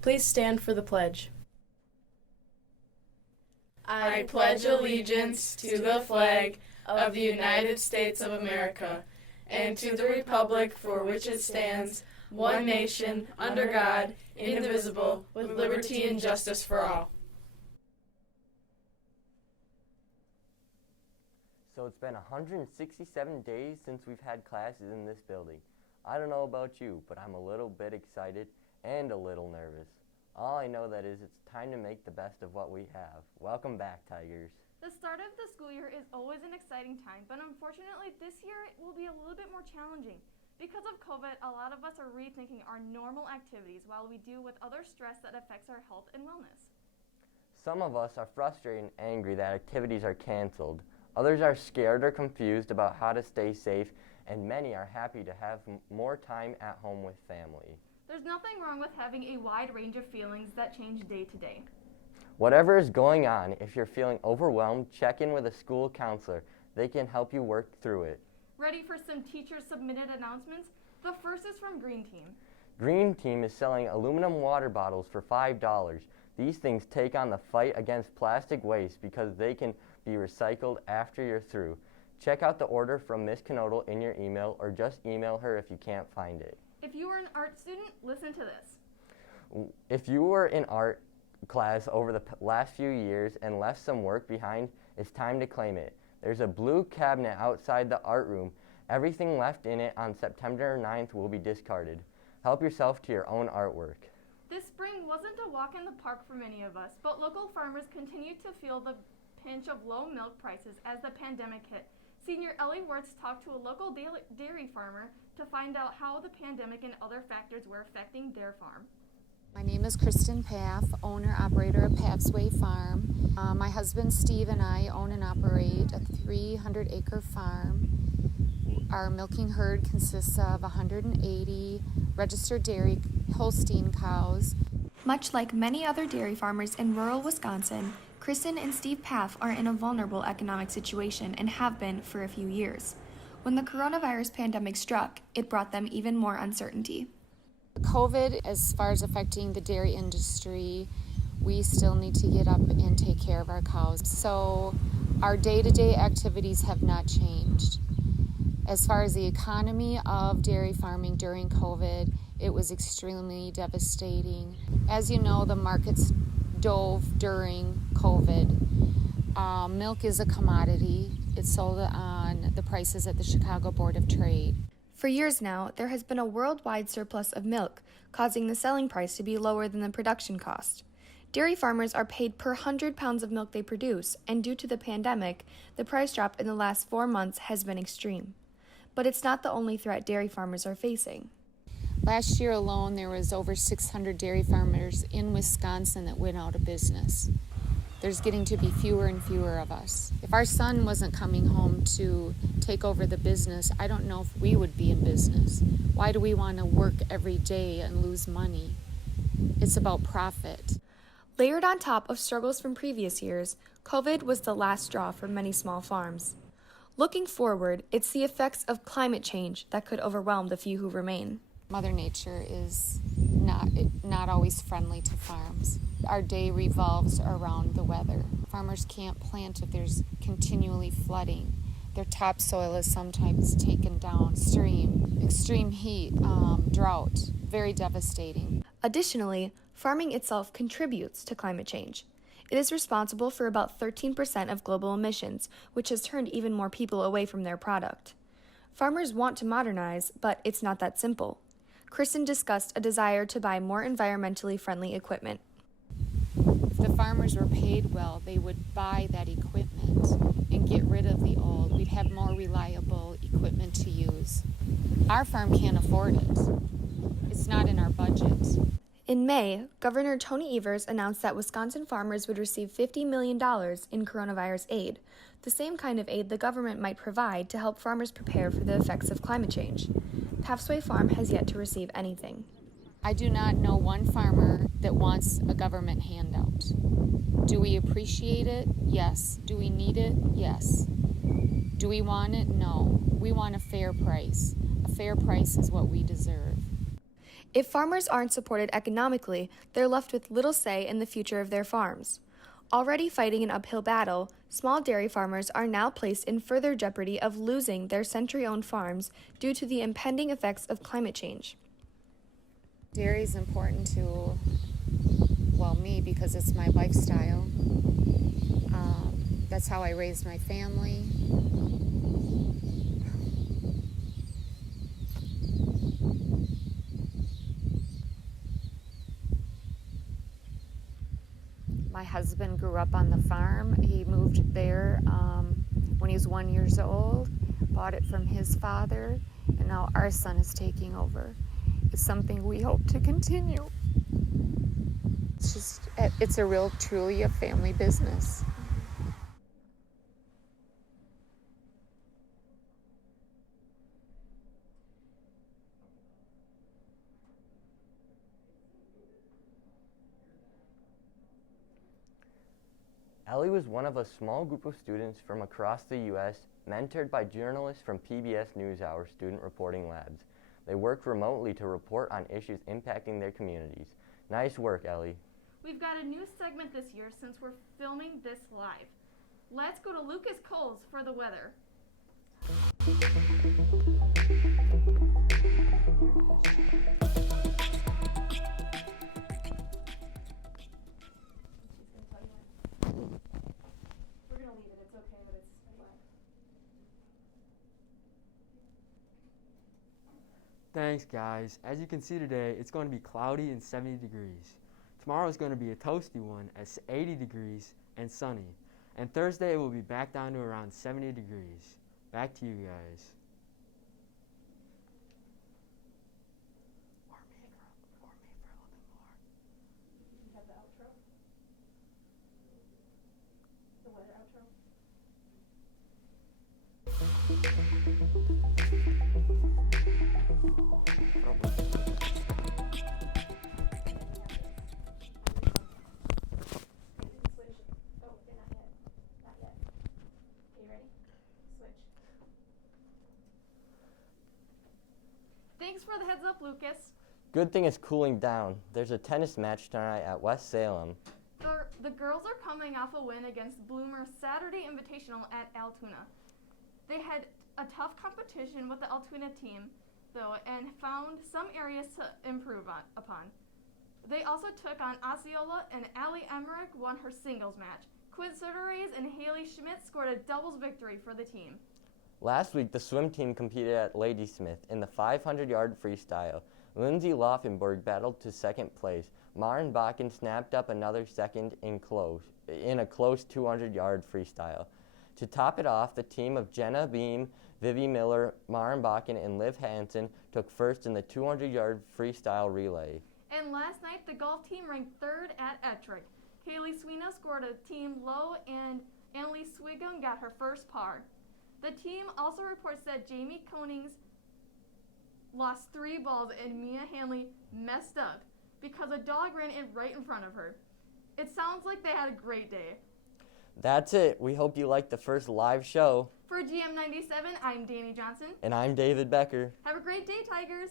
Please stand for the pledge. I pledge allegiance to the flag of the United States of America and to the republic for which it stands, one nation, under God, indivisible, with liberty and justice for all. So it's been 167 days since we've had classes in this building. I don't know about you, but I'm a little bit excited and a little nervous. All I know that is it's time to make the best of what we have. Welcome back, Tigers. The start of the school year is always an exciting time, but unfortunately this year it will be a little bit more challenging. Because of COVID, a lot of us are rethinking our normal activities while we deal with other stress that affects our health and wellness. Some of us are frustrated and angry that activities are canceled. Others are scared or confused about how to stay safe, and many are happy to have more time at home with family. There's nothing wrong with having a wide range of feelings that change day to day. Whatever is going on, if you're feeling overwhelmed, check in with a school counselor. They can help you work through it. Ready for some teacher-submitted announcements? The first is from Green Team. Green Team is selling aluminum water bottles for $5. These things take on the fight against plastic waste because they can be recycled after you're through. Check out the order from Ms. Knodel in your email or just email her if you can't find it. If you are an art student, listen to this. If you were in art class over the last few years and left some work behind, it's time to claim it. There's a blue cabinet outside the art room. Everything left in it on September 9th will be discarded. Help yourself to your own artwork. This spring wasn't a walk in the park for many of us, but local farmers continue to feel the pinch of low milk prices as the pandemic hit. Senior Ellie Wirtz talked to a local dairy farmer to find out how the pandemic and other factors were affecting their farm. My name is Kristen Paff, owner-operator of Pathway Farm. My husband Steve and I own and operate a 300-acre farm. Our milking herd consists of 180 registered dairy Holstein cows. Much like many other dairy farmers in rural Wisconsin, Kristen and Steve Paff are in a vulnerable economic situation and have been for a few years. When the coronavirus pandemic struck, it brought them even more uncertainty. COVID, as far as affecting the dairy industry, we still need to get up and take care of our cows. So our day-to-day activities have not changed. As far as the economy of dairy farming during COVID, it was extremely devastating. As you know, the markets dove during COVID. Milk is a commodity. It's sold on the prices at the Chicago Board of Trade. For years now, there has been a worldwide surplus of milk, causing the selling price to be lower than the production cost. Dairy farmers are paid per 100 pounds of milk they produce, and due to the pandemic, the price drop in the last 4 months has been extreme. But it's not the only threat dairy farmers are facing. Last year alone, there was over 600 dairy farmers in Wisconsin that went out of business. There's getting to be fewer and fewer of us. If our son wasn't coming home to take over the business, I don't know if we would be in business. Why do we want to work every day and lose money? It's about profit. Layered on top of struggles from previous years, COVID was the last straw for many small farms. Looking forward, it's the effects of climate change that could overwhelm the few who remain. Mother Nature is not always friendly to farms. Our day revolves around the weather. Farmers can't plant if there's continually flooding. Their topsoil is sometimes taken down. Extreme heat, drought, very devastating. Additionally, farming itself contributes to climate change. It is responsible for about 13% of global emissions, which has turned even more people away from their product. Farmers want to modernize, but it's not that simple. Kristen discussed a desire to buy more environmentally friendly equipment. If the farmers were paid well, they would buy that equipment and get rid of the old. We'd have more reliable equipment to use. Our farm can't afford it. It's not in our budget. In May, Governor Tony Evers announced that Wisconsin farmers would receive $50 million in coronavirus aid, the same kind of aid the government might provide to help farmers prepare for the effects of climate change. Pathway Farm has yet to receive anything. I do not know one farmer that wants a government handout. Do we appreciate it? Yes. Do we need it? Yes. Do we want it? No. We want a fair price. A fair price is what we deserve. If farmers aren't supported economically, they're left with little say in the future of their farms. Already fighting an uphill battle, small dairy farmers are now placed in further jeopardy of losing their century-owned farms due to the impending effects of climate change. Dairy is important to, well, me because it's my lifestyle. That's how I raised my family. My husband grew up on the farm. He moved there when he was 1 year old, bought it from his father, and now our son is taking over. It's something we hope to continue. It's truly a family business. Ellie was one of a small group of students from across the U.S. mentored by journalists from PBS NewsHour Student Reporting Labs. They worked remotely to report on issues impacting their communities. Nice work, Ellie. We've got a new segment this year since we're filming this live. Let's go to Lucas Coles for the weather. We're gonna leave it. It's okay, but it's fine. Thanks, guys. As you can see today, it's going to be cloudy and 70 degrees. Tomorrow is going to be a toasty one at 80 degrees and sunny. And Thursday, it will be back down to around 70 degrees. Back to you guys. Or me for a little bit more. You have the outro? The weather outro? Switch. Oh, okay, not yet. Not yet. Okay, you ready? Switch. Thanks for the heads up, Lucas. Good thing it's cooling down. There's a tennis match tonight at West Salem. The girls are coming off a win against Bloomer's Saturday Invitational at Altoona. They had a tough competition with the Altoona team, though, and found some areas to improve upon. They also took on Osceola, and Allie Emmerich won her singles match. Quinn Soteres and Haley Schmidt scored a doubles victory for the team. Last week, the swim team competed at Ladysmith in the 500-yard freestyle. Lindsay Laufenberg battled to second place. Maren Bakken snapped up another second in a close 200-yard freestyle. To top it off, the team of Jenna Beam, Vivi Miller, Maren Bakken, and Liv Hansen took first in the 200-yard freestyle relay. And last night, the golf team ranked third at Ettrick. Kaylee Sweeney scored a team low, and Annalise Swigum got her first par. The team also reports that Jamie Konings lost 3 balls, and Mia Hanley messed up because a dog ran in right in front of her. It sounds like they had a great day. That's it. We hope you liked the first live show. For GM97, I'm Danny Johnson. And I'm David Becker. Have a great day, Tigers.